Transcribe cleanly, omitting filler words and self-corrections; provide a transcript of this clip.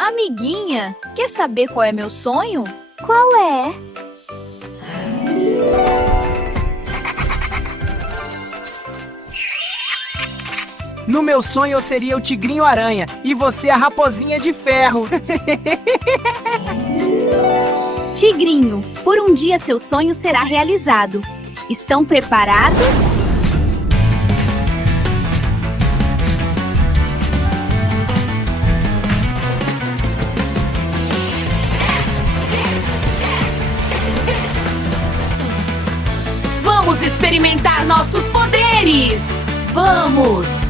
Amiguinha, quer saber qual é meu sonho? Qual é? No meu sonho eu seria o Tigrinho Aranha e você a Raposinha de Ferro. Tigrinho, por um dia seu sonho será realizado. Estão preparados? Vamos experimentar nossos poderes! Vamos!